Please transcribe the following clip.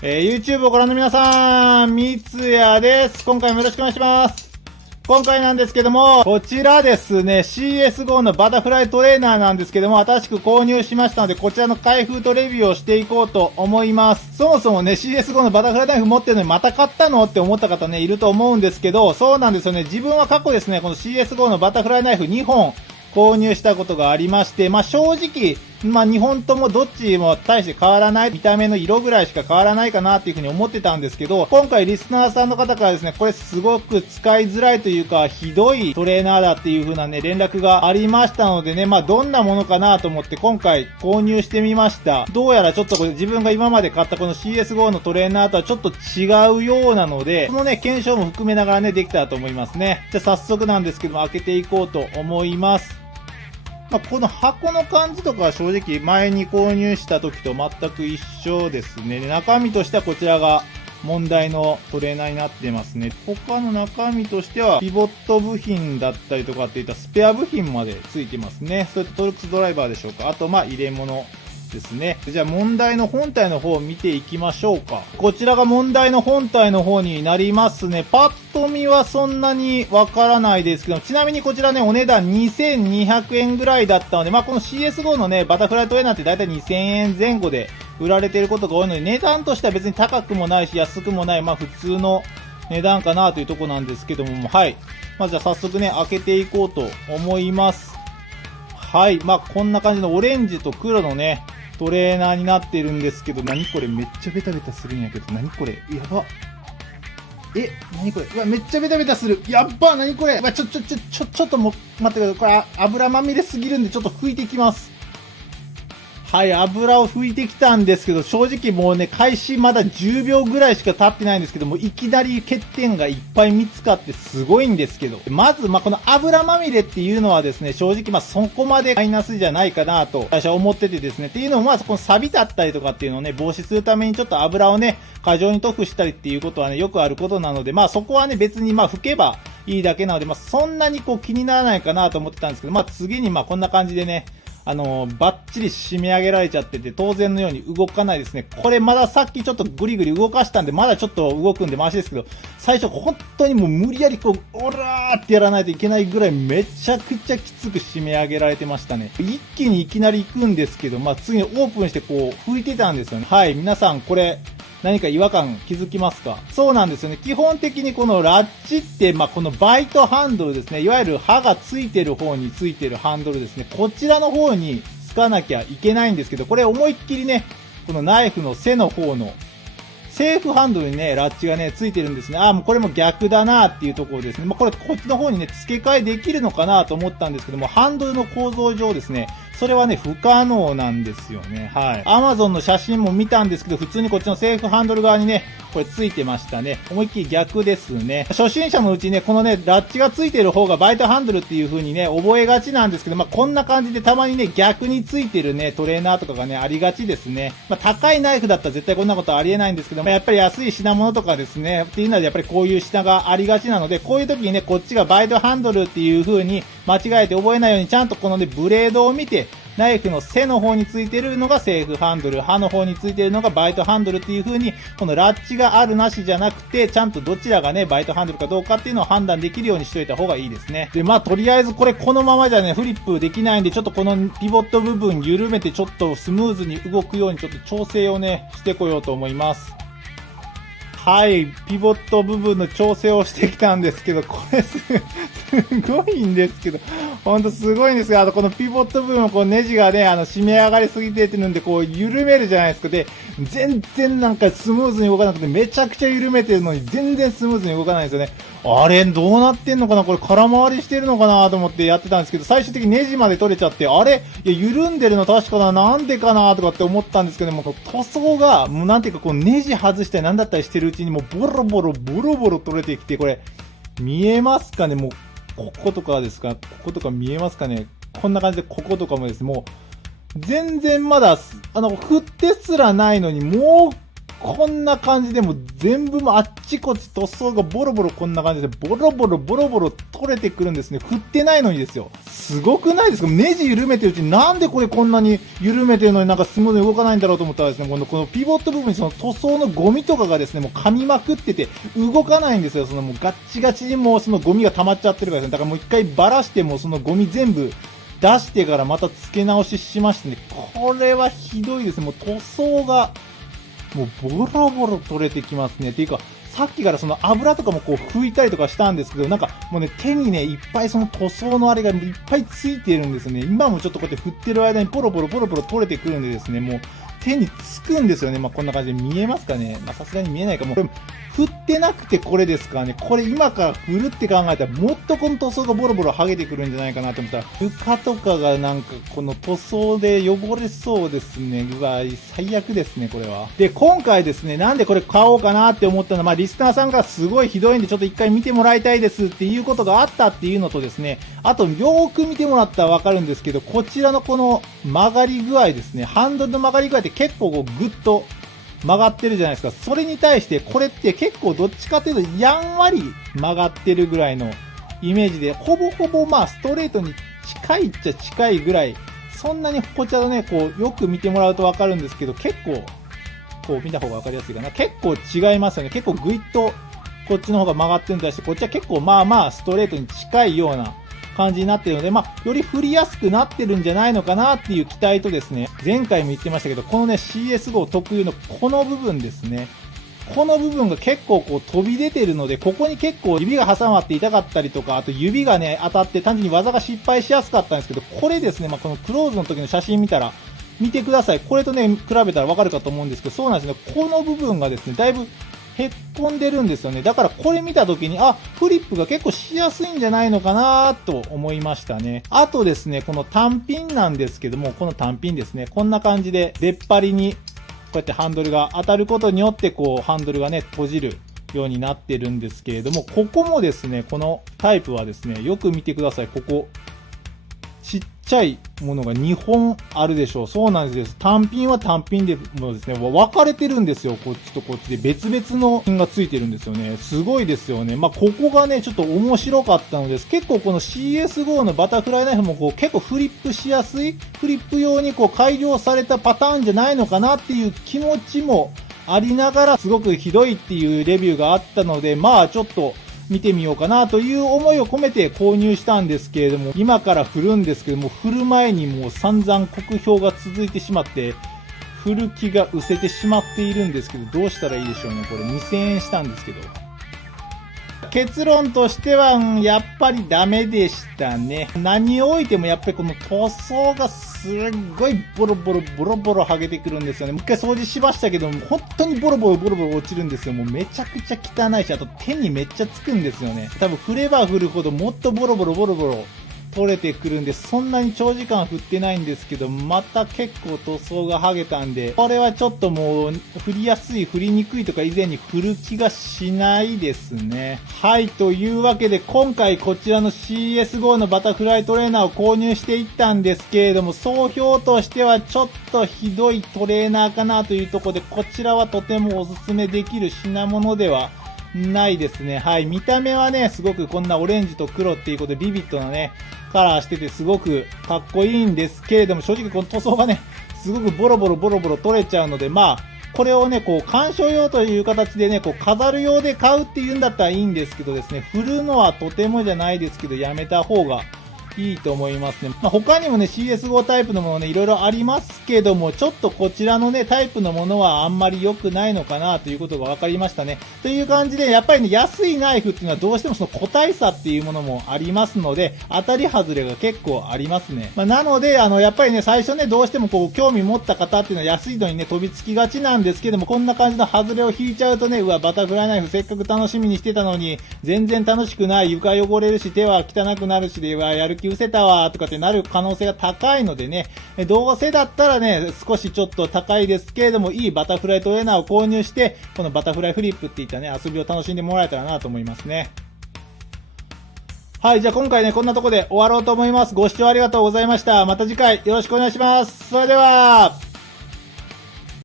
YouTube をご覧の皆さん、三ツ矢です。今回もよろしくお願いします。今回なんですけども、こちらですね、CSGO のバタフライトレーナーなんですけども、新しく購入しましたので、こちらの開封とレビューをしていこうと思います。そもそもね、CSGO のバタフライナイフ持ってるのにまた買ったのって思った方ね、いると思うんですけど、そうなんですよね。自分は過去ですね、この CSGO のバタフライナイフ2本、購入したことがありまして、正直、2本ともどっちも大して変わらない、見た目の色ぐらいしか変わらないかなっていうふうに思ってたんですけど、今回リスナーさんの方からですね、これすごく使いづらいというか、ひどいトレーナーだっていう風なね、連絡がありましたのでね、どんなものかなと思って今回購入してみました。どうやらちょっとこれ自分が今まで買ったこの CSGO のトレーナーとはちょっと違うようなので、そのね、検証も含めながらね、できたらと思いますね。じゃあ早速なんですけども、開けていこうと思います。この箱の感じとかは正直前に購入した時と全く一緒ですね。で、中身としてはこちらが問題のトレーナーになってますね。他の中身としてはピボット部品だったりとかっていったスペア部品まで付いてますね。それとトルクスドライバーでしょうか。あと入れ物ですね。じゃあ問題の本体の方を見ていきましょうか。こちらが問題の本体の方になりますね。パッと見はそんなにわからないですけど、ちなみにこちらね、お値段2200円ぐらいだったので、この CSGO のね、バタフライトレーナーってだいたい2000円前後で売られていることが多いので、値段としては別に高くもないし安くもない、普通の値段かなというところなんですけども、はい。まずは早速ね、開けていこうと思います。はい。こんな感じのオレンジと黒のね、トレーナーになってるんですけど、何これめっちゃベタベタするんやけど、何これやば。何これめっちゃベタベタする。やっば何これちょっと待ってください。これ油まみれすぎるんでちょっと拭いていきます。はい、油を拭いてきたんですけど、正直もうね、開始まだ10秒ぐらいしか経ってないんですけども、いきなり欠点がいっぱい見つかってすごいんですけど、まず、この油まみれっていうのはですね、正直そこまでマイナスじゃないかなと、最初は思っててですね、っていうのもこの錆びだったりとかっていうのをね、防止するためにちょっと油をね、過剰に塗布したりっていうことはね、よくあることなので、そこはね、別に拭けばいいだけなので、そんなに気にならないかなと思ってたんですけど、次にこんな感じでね、バッチリ締め上げられちゃってて、当然のように動かないですね。これまださっきちょっとグリグリ動かしたんで、まだちょっと動くんで回しですけど、最初本当にもう無理やりオラーってやらないといけないぐらいめちゃくちゃきつく締め上げられてましたね。一気にいきなり行くんですけど、次にオープンして拭いてたんですよね。はい、皆さんこれ、何か違和感気づきますか？そうなんですよね。基本的にこのラッチって、このバイトハンドルですね。いわゆる刃がついてる方についてるハンドルですね。こちらの方につかなきゃいけないんですけど、これ思いっきりね、このナイフの背の方のセーフハンドルにね、ラッチがね、ついてるんですね。もうこれも逆だなっていうところですね。これこっちの方にね、付け替えできるのかなと思ったんですけども、ハンドルの構造上ですね、それはね、不可能なんですよね。はい。Amazon の写真も見たんですけど、普通にこっちのセーフハンドル側にね、これついてましたね。思いっきり逆ですね。初心者のうちね、このね、ラッチがついてる方がバイトハンドルっていう風にね、覚えがちなんですけど、こんな感じでたまにね、逆についてるね、トレーナーとかがね、ありがちですね。高いナイフだったら絶対こんなことありえないんですけども、やっぱり安い品物とかですね、っていうのはやっぱりこういう品がありがちなので、こういう時にね、こっちがバイトハンドルっていう風に間違えて覚えないようにちゃんとこのね、ブレードを見て、ナイフの背の方についてるのがセーフハンドル、刃の方についてるのがバイトハンドルっていう風に、このラッチがあるなしじゃなくて、ちゃんとどちらがね、バイトハンドルかどうかっていうのを判断できるようにしといた方がいいですね。で、とりあえずこれこのままじゃね、フリップできないんで、ちょっとこのピボット部分緩めてちょっとスムーズに動くようにちょっと調整をね、してこようと思います。はい、ピボット部分の調整をしてきたんですけど、これすごいんですけど、ほんとすごいんですが、このピボット部分をネジがね、締め上がりすぎてってるんで、緩めるじゃないですか。で、全然スムーズに動かなくて、めちゃくちゃ緩めてるのに、全然スムーズに動かないんですよね。あれ、どうなってんのかなこれ空回りしてるのかなと思ってやってたんですけど、最終的にネジまで取れちゃって、あれいや、緩んでるの確かななんでかなとかって思ったんですけども、塗装が、もうなんていうかネジ外したりなんだったりしてるうちにもうボロボロ取れてきて、これ、見えますかねもう、こことかですかこことか見えますかねこんな感じでこことかもですね、もう、全然まだ、振ってすらないのに、もう、こんな感じでもう全部もあっちこっち塗装がボロボロこんな感じでボロボロ取れてくるんですね。振ってないのにですよ。すごくないですか？ネジ緩めてるうちになんでこれこんなに緩めてるのになんかスムーズに動かないんだろうと思ったらですね、このピボット部分にその塗装のゴミとかがですね、もう噛みまくってて動かないんですよ。そのもうガッチガチにもうそのゴミが溜まっちゃってるからですね。だからもう一回バラしてもそのゴミ全部出してからまた付け直ししましてね、これはひどいですね。もう塗装がもうボロボロ取れてきますね。っていうか、さっきからその油とかもこう拭いたりとかしたんですけど、なんかもうね、手にね、いっぱいその塗装のあれがいっぱいついてるんですよね。今もちょっとこうやって振ってる間にポロポロ取れてくるんでですね、もう手につくんですよね。まあ、こんな感じで見えますかね。まあ、さすがに見えないかも。これ振ってなくてこれですからね。これ今から振るって考えたらもっとこの塗装がボロボロ剥げてくるんじゃないかなと思ったら、床とかがなんかこの塗装で汚れそうですね。うわ、最悪ですね、これは。で、今回ですね、なんでこれ買おうかなって思ったのは、まあ、リスナーさんがすごいひどいんでちょっと一回見てもらいたいですっていうことがあったっていうのとですね、あとよーく見てもらったらわかるんですけど、こちらのこの曲がり具合ですね、ハンドルの曲がり具合って結構こうグッと曲がってるじゃないですか。それに対してこれって結構どっちかというとやんわり曲がってるぐらいのイメージで、ほぼほぼまあストレートに近いっちゃ近いぐらい、そんなにこちらのね、こうよく見てもらうとわかるんですけど、結構こう見た方がわかりやすいかな。結構違いますよね。結構グイッとこっちの方が曲がってるんだし、こっちは結構まあまあストレートに近いような感じになっているので、まあ、より振りやすくなってるんじゃないのかなっていう期待とですね、前回も言ってましたけど、このね、CS5 特有のこの部分ですね。この部分が結構こう飛び出てるので、ここに結構指が挟まって痛かったりとか、あと指がね、当たって単純に技が失敗しやすかったんですけど、これですね、まあ、このクローズの時の写真見たら、見てください。これとね、比べたらわかるかと思うんですけど、そうなんですね。この部分がですね、だいぶへっこんでるんですよね。だからこれ見た時に、あ、フリップが結構しやすいんじゃないのかなと思いましたね。あとですね、この単品なんですけども、この単品ですね、こんな感じで出っ張りに、こうやってハンドルが当たることによって、こう、ハンドルがね、閉じるようになってるんですけれども、ここもですね、このタイプはですね、よく見てください。ここ、ちっちゃいものが2本あるでしょう。そうなんです。単品は単品でもですね、分かれてるんですよ。こっちとこっちで別々の品がついてるんですよね。すごいですよね。まあ、ここがね、ちょっと面白かったのです。結構この CS5 のバタフライナイフもこう結構フリップしやすい、フリップ用にこう改良されたパターンじゃないのかなっていう気持ちもありながら、すごくひどいっていうレビューがあったので、まあちょっと、見てみようかなという思いを込めて購入したんですけれども、今から振るんですけども、振る前にもう散々酷評が続いてしまって、振る気が失せてしまっているんですけど、どうしたらいいでしょうね。これ2000円したんですけど。結論としては、やっぱりダメでしたね。何を置いてもやっぱりこの塗装がすっごいボロボロ剥げてくるんですよね。もう一回掃除しましたけども、本当にボロボロ落ちるんですよ。もうめちゃくちゃ汚いし、あと手にめっちゃつくんですよね。多分振れば振るほどもっとボロボロ取れてくるんで、そんなに長時間振ってないんですけど、また結構塗装が剥げたんで、これはちょっともう振りやすい、振りにくいとか以前に振る気がしないですね。はい、というわけで今回こちらの CS5 のバタフライトレーナーを購入していったんですけれども、総評としてはちょっとひどいトレーナーかなというところで、こちらはとてもおすすめできる品物ではないですね。はい。見た目はね、すごくこんなオレンジと黒っていうことでビビッドなね、カラーしててすごくかっこいいんですけれども、正直この塗装がね、すごくボロボロ取れちゃうので、まあ、これをね、こう、鑑賞用という形でね、こう、飾る用で買うっていうんだったらいいんですけどですね、振るのはとてもじゃないですけど、やめた方がいいと思いますね。まあ、他にもね、CS5 タイプのものね、いろいろありますけども、ちょっとこちらのね、タイプのものはあんまり良くないのかなということが分かりましたね。という感じで、やっぱりね、安いナイフっていうのはどうしてもその個体差っていうものもありますので、当たり外れが結構ありますね。まあ、なので、やっぱりね、最初ね、どうしてもこう、興味持った方っていうのは安いのにね、飛びつきがちなんですけども、こんな感じの外れを引いちゃうとね、うわ、バタフライナイフせっかく楽しみにしてたのに、全然楽しくない、床汚れるし、手は汚くなるしで、うわ、やる気失せたわ、とかってなる可能性が高いのでね、どうせだったらね、少しちょっと高いですけれども、いいバタフライトレーナーを購入して、このバタフライフリップっていったね、遊びを楽しんでもらえたらなと思いますね。はい、じゃあ今回ね、こんなとこで終わろうと思います。ご視聴ありがとうございました。また次回よろしくお願いします。それでは、